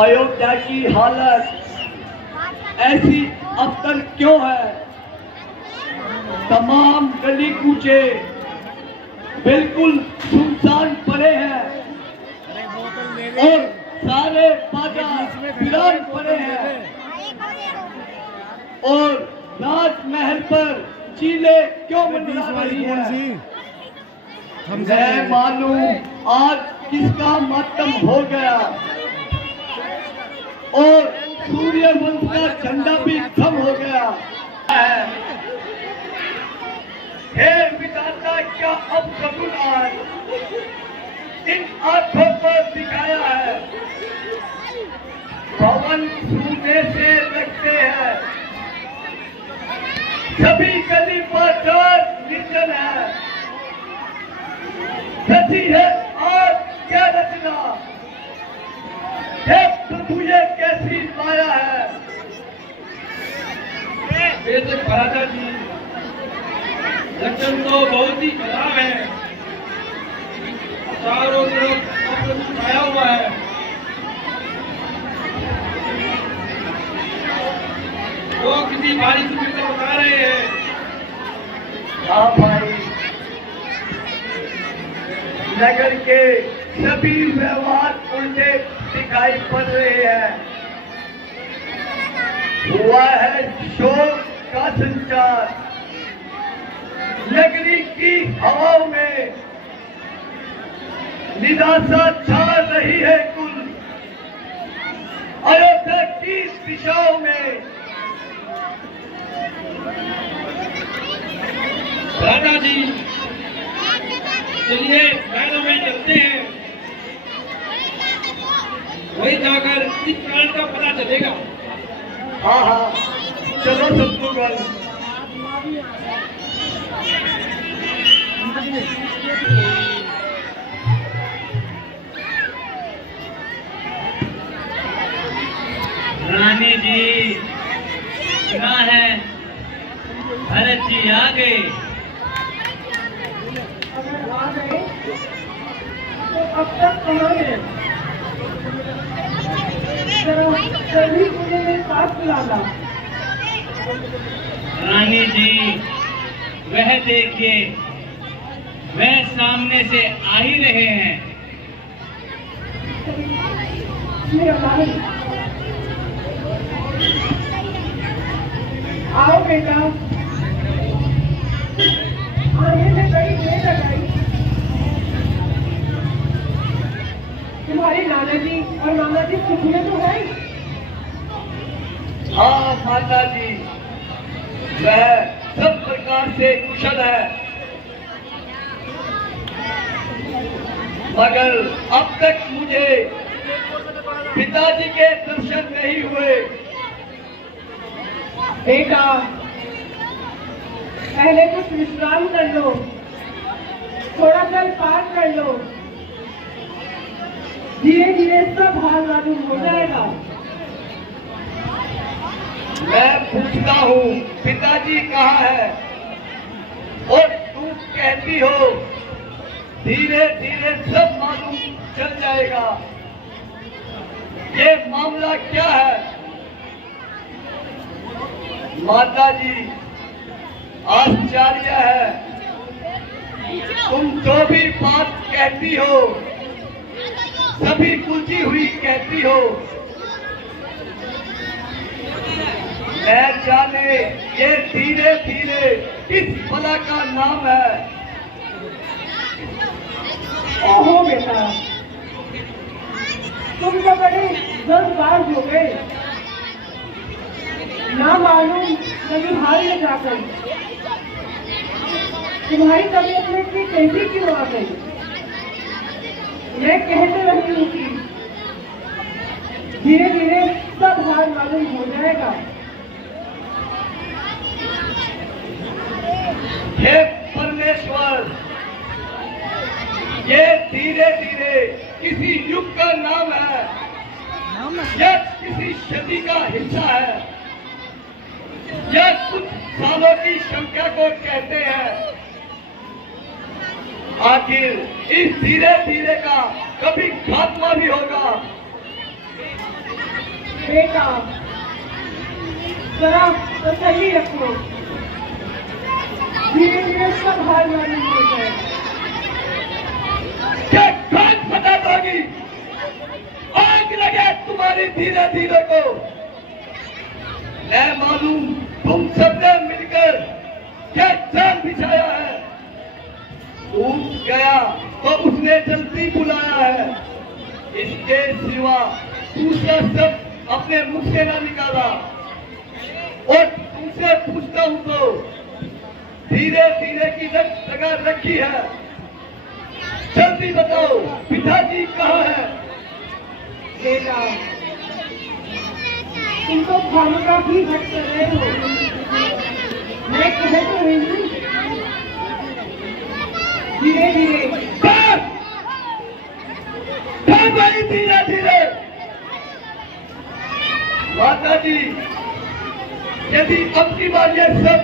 अयोध्या की हालत ऐसी अब तक क्यों है? तमाम गली कूचे बिल्कुल सुनसान पड़े हैं और सारे बाजार वीरान पड़े हैं और राजमहल पर चीले क्यों मंडरा रही है? मैं मालूम आज किसका मातम हो गया और सूर्य वंश का झंडा भी कम हो गया है। हे विधाता, क्या अब शगुन आज इन आंखों पर दिखाया है? पवन सूने से लगते हैं, सभी गली बाजार निर्जन है। रची है आज क्या रचना? हे प्रभु, ये कैसी माया है? बेशक महाराजा जी, लक्षण तो बहुत ही खराब है। चारों तरफ अपना छाया हुआ है। वो किसी भारी सूरज को बता रहे हैं। हाँ भाई, नगर के सभी व्यवहार उल्टे दिखाई पड़ रहे हैं। हुआ है शोक का संचार, नगरी की हवाओं में निराशा छा रही है कुल। अयोध्या की दिशाओं में राजा जी, चलिए मैदान में चलते हैं, वही जाकर इस कारण का पता चलेगा। हाँ हाँ, चलो शत्रुघ्न। रानी जी कहाँ है? भरत जी आ गए। अगर आ गए तो अब तक कहाँ गए? जल्दी मुझे मेरे पास बुलाना। रानी जी, वह देखिए, वह सामने से आ ही रहे हैं। मेरा भाई, आओ बेटा। आने में बड़ी देर लगाई। तुम्हारे नाना जी और मामा जी सुख में तो है? हाँ माता जी, वह सब प्रकार से कुशल है, मगर अब तक मुझे पिताजी के दर्शन नहीं हुए। बेटा, पहले कुछ विश्राम कर लो, थोड़ा जल पार कर लो, धीरे धीरे सब हाल मालूम हो जाएगा। मैं पूछता हूँ पिताजी कहाँ है और तुम कहती हो धीरे धीरे सब मालूम चल जाएगा। ये मामला क्या है? माता जी, आश्चर्य है, तुम जो भी बात कहती हो सभी उलझी हुई कहती हो। मैं जाने ये धीरे धीरे किस भला का नाम है? ओहो बेटा, तुम तो बड़े जल्दबाज हो गए। ना मालूम ननिहाल में जाकर तुम्हारी तबीयत में इतनी तेजी क्यों आ गई? मैं कहते रही हूँ कि धीरे धीरे सब हाल मालूम हो जाएगा। हे परमेश्वर, ये धीरे धीरे किसी युग का नाम है या किसी सदी का हिस्सा है या कुछ सालों की संख्या को कहते हैं? आखिर इस धीरे धीरे का कभी खात्मा भी होगा। बेटा जरा तसल्ली रखो, धीरे धीरे सब हाल मालूम हो जाएगा। क्या खान बता दोगी? आग लगे तुम्हारी धीरे धीरे को। मैं मालूम तुम सबने मिलकर क्या जाल बिछाया है। टूट गया तो उसने जल्दी बुलाया है। इसके सिवा दूसरा सब अपने मुख से ना निकाला। और तुमसे पूछता हूं तो धीरे धीरे की जगह रखी है। जल्दी बताओ पिताजी कहाँ है? बेटा तुम तो खामोखा भी हट कर रहे हो। मैं कह तो रही हूँ धीरे धीरे। भाई धीरे धीरे। माता जी यदि अब की बार ये सब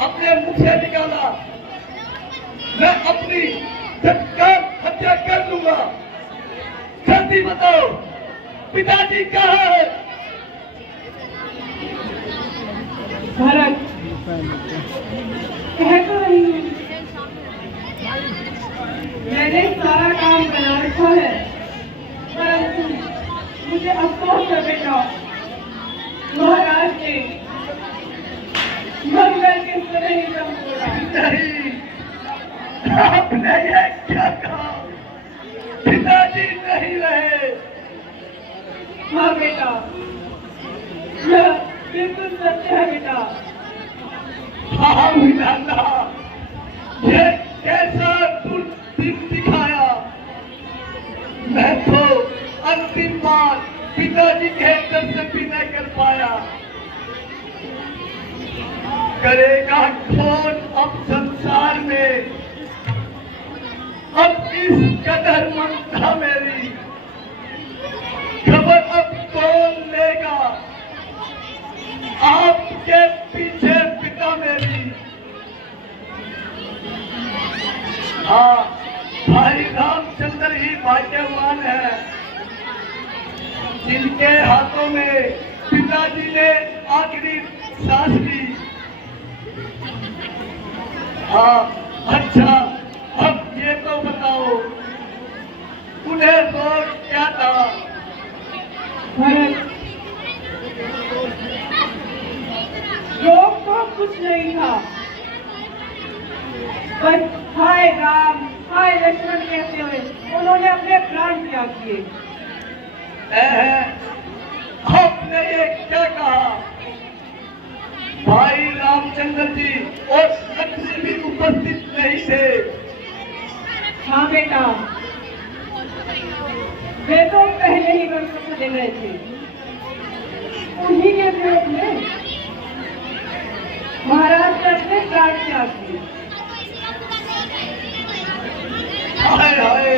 अपने मुख से निकाला मैं अपनी तत्काल हत्या कर दूंगा। जल्दी बताओ पिताजी कहाँ है? भरत कह तो रही हूँ मैंने सारा काम बना रखा है, परंतु मुझे अफसोस है बेटा, महाराज ने मंगल के समय ही दम तोड़ा। नहीं, आपने ये क्या कहा? पिताजी नहीं रहे। हाँ बेटा, यह बिल्कुल सत्य है बेटा। हाँ विधाता, ये कैसा दिन दिखाया। मैं तो अंतिम बार पिताजी के दर्शन भी नहीं कर पाया। करेगा कौन अब संसार में? अब इस कदर ममता मेरी खबर अब कौन लेगा? आपके पीछे पिता मेरी। हाँ भाई रामचंद्र ही भाग्यवान है जिनके हाथों में पिताजी ने आखिरी सांस ली। हाँ अच्छा अब ये तो बताओ उन्हें रोग क्या था? भरत रोग तो कुछ नहीं था, बस हाय राम हाय लक्ष्मण कहते हुए उन्होंने अपने प्राण त्याग किए। आपने ये क्या कहा? भाई रामचंद्र जी और लक्ष्मण भी उपस्थित नहीं थे। हाँ बेटा, वे तो पहले ही वन को चले गए थे। उन्हीं के विरोध में महाराज ने अपने प्राण त्याग किए। हाय हाय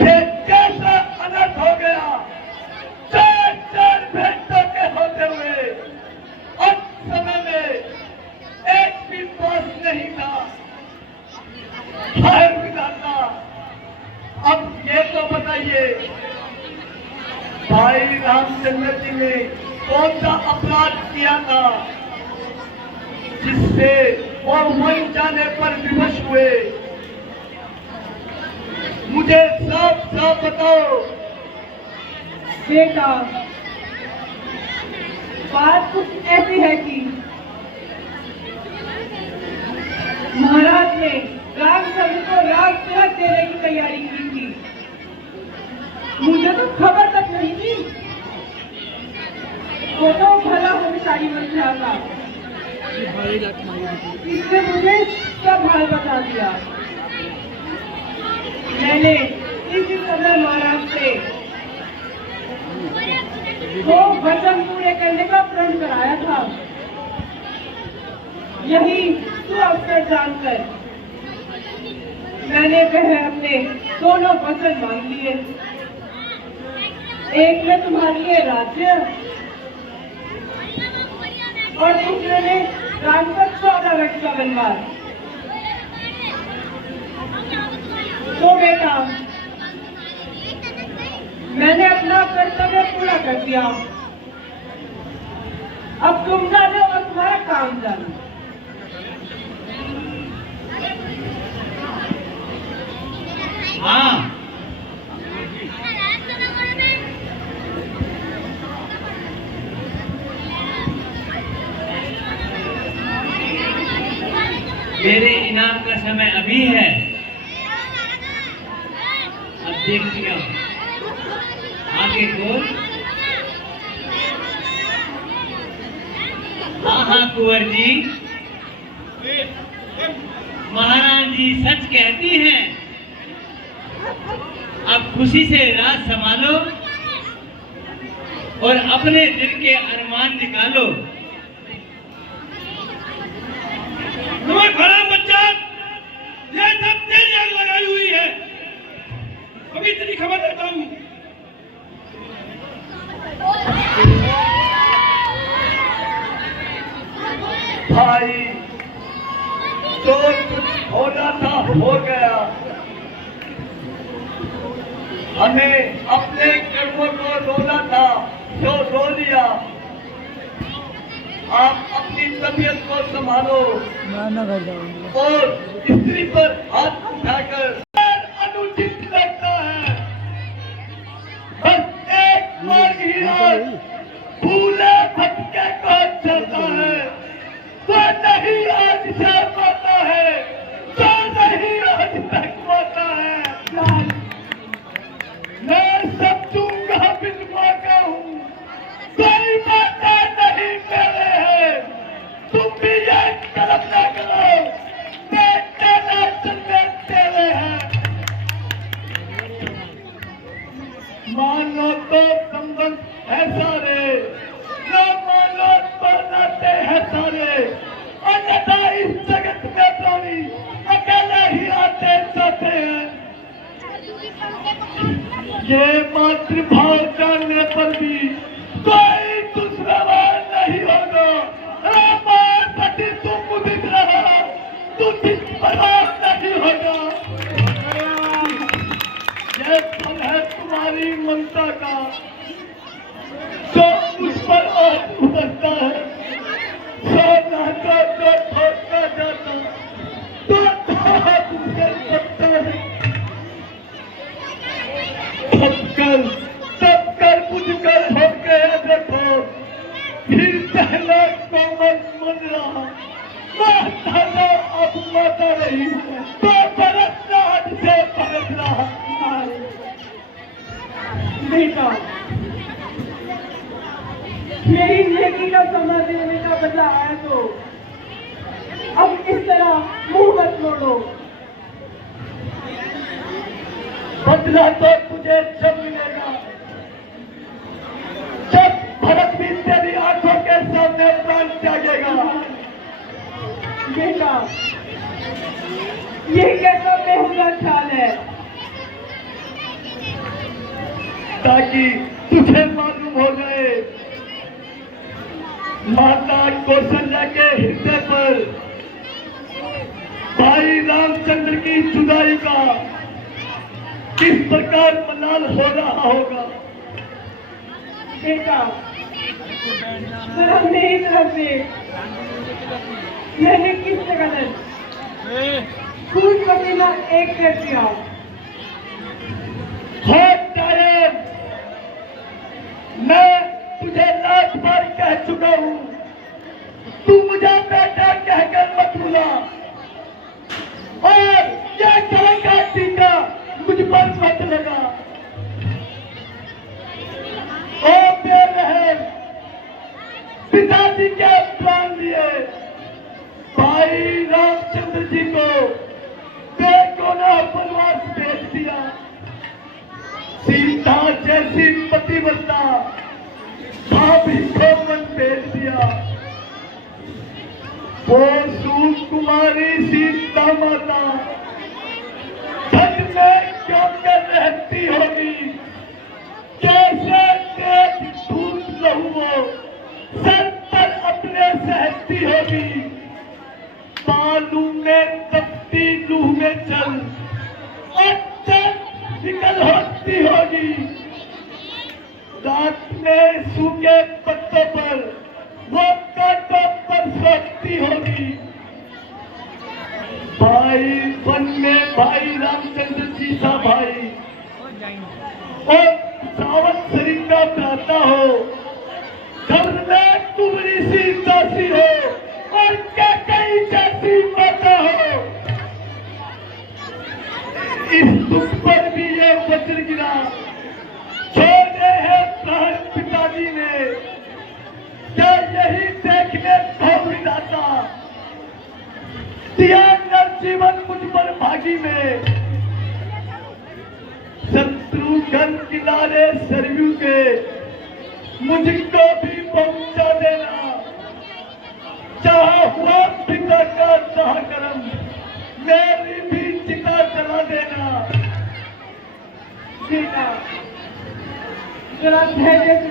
ये कैसा अनर्थ हो गया। चार चार भेंटों के होते हुए अंत समय में एक भी पास नहीं था। हाय विधाता, अब ये तो बताइए भाई रामचंद्र जी ने कौन सा अपराध किया था जिससे वो मन जाने पर विवश हुए? मुझे साफ साफ बताओ। बेटा बात कुछ ऐसी है कि महाराज ने रामचंद्र को राज तिलक देने की तैयारी की थी। मुझे तो खबर तक नहीं थी। वो तो भला होशियारी बन रहा था, इसने मुझे सब हाल बता दिया। मैंने इसी समय महाराज से वो वचन पूरे करने का प्रण कराया था। यही तो अवसर जानकर मैंने वह अपने दोनों वचन मांग लिए। एक में तुम्हारे लिए राज्य और दूसरे ने राम का 14 वर्ष का वनवास। तो बेटा मैंने अपना कर्तव्य पूरा कर दिया। अब तुम जानो और तुम्हारा काम जानो। हाँ, मेरे इनाम का समय अभी है। अब देखती हूँ आगे कौन। हाँ हाँ कुंवर जी, महारानी जी सच कहती हैं। अब खुशी से राज संभालो और अपने दिल के अरमान निकालो। तुम्हें खड़ा बच्चा, ये सब तेरी आग लगाई हुई है। अभी तेरी खबर देता हूँ। भाई, जो कुछ होना था हो गया। हमें अपने कर्मों को रोना था, जो रो लिया। आप अपनी तबीयत को संभालो और स्त्री पर हाथ उठाकर अनुचित लगता है। बस एक मार्ग ही है, भूले भटके को चलता है। तो नहीं आज से पाता है, तो नहीं आज तक पाता है। मैं सब दूंगा बिन मांगा हूँ, कोई माता नहीं मेरे है। तुम भी ये कदम न करो, मैं तेरा चलने तेरे हैं। मानो तो संबंध है सारे, न मानो तो नाते हैं सारे। अन्यथा इस जगत में प्राणी अकेले ही आते जाते हैं। ये मातृभाव जानने पर भी कोई दूसरा नहीं होगा। पति तुम मुदित रहा, तू बर्बाद नहीं होगा। ये फल है तुम्हारी ममता का, जो मुझ पर आज उतरता है। सो नाता तो ठोकता जाता, तो तुमसे सकता है। तब कर बुझ कर हो गया देखो, फिर पहला कोमल मन रहा। माता अब माता रही, तो बरस आज से बरस रहा। बेटा, मेरी नेकी का समय देने का बदला आया तो अब इस तरह मुंह मत मोड़ो। बदला तो तुझे जब मिलेगा, जब भरत भी तेरी आंखों के सामने प्राण त्यागेगा। बेटा, ये कैसा बेहुदा ख्याल है? ताकि तुझे मालूम हो जाए, माता कौशल्या के हृदय पर भाई रामचंद्र की जुदाई का किस प्रकार मलाल हो रहा होगा। बेटा, जरा मेरी तरफ से मैंने किस गलत खून पसीना एक कर दिया। हो टाइम, मैं तुझे लाख बार कह चुका हूँ, तू मुझे बेटा कहकर मत भूला। और यह कहेगा टीका मुझ पर मत लगा। ओ बेरहम, पिताजी के प्राण लिए भाई रामचंद्र जी को बेगुनाह वनवास भेज दिया। सीता जैसी पतिव्रता भाभी को मन भेज दिया। वो सुकुमारी सीता माता धन में क्यों कर रहती होगी। कैसे तेज धूप लहू सर पर अपने सहती होगी। बालू में तपती लूह में चल और निकल होती होगी। रात में सूखे पत्तों पर वो कांटों पर सोचती होगी। भाई वन में भाई रामचंद्र जी सा भाई और सावन सरिंगा प्राता हो, घर में कुंवरी सी दासी हो और क्या कई जैसी माता हो। इस दुख पर भी ये वज्र गिरा, छोड़े हैं प्राण पिताजी ने, क्या यही देखने को विधाता दिया नवजीवन मुझ पर भागी में। शत्रुघ्न किनारे सरयू के मुझको भी पहुंचा देना, चाहा हुआ पिता का चाह करम मेरी भी चिता जला देना। बेटा जरा धैर्य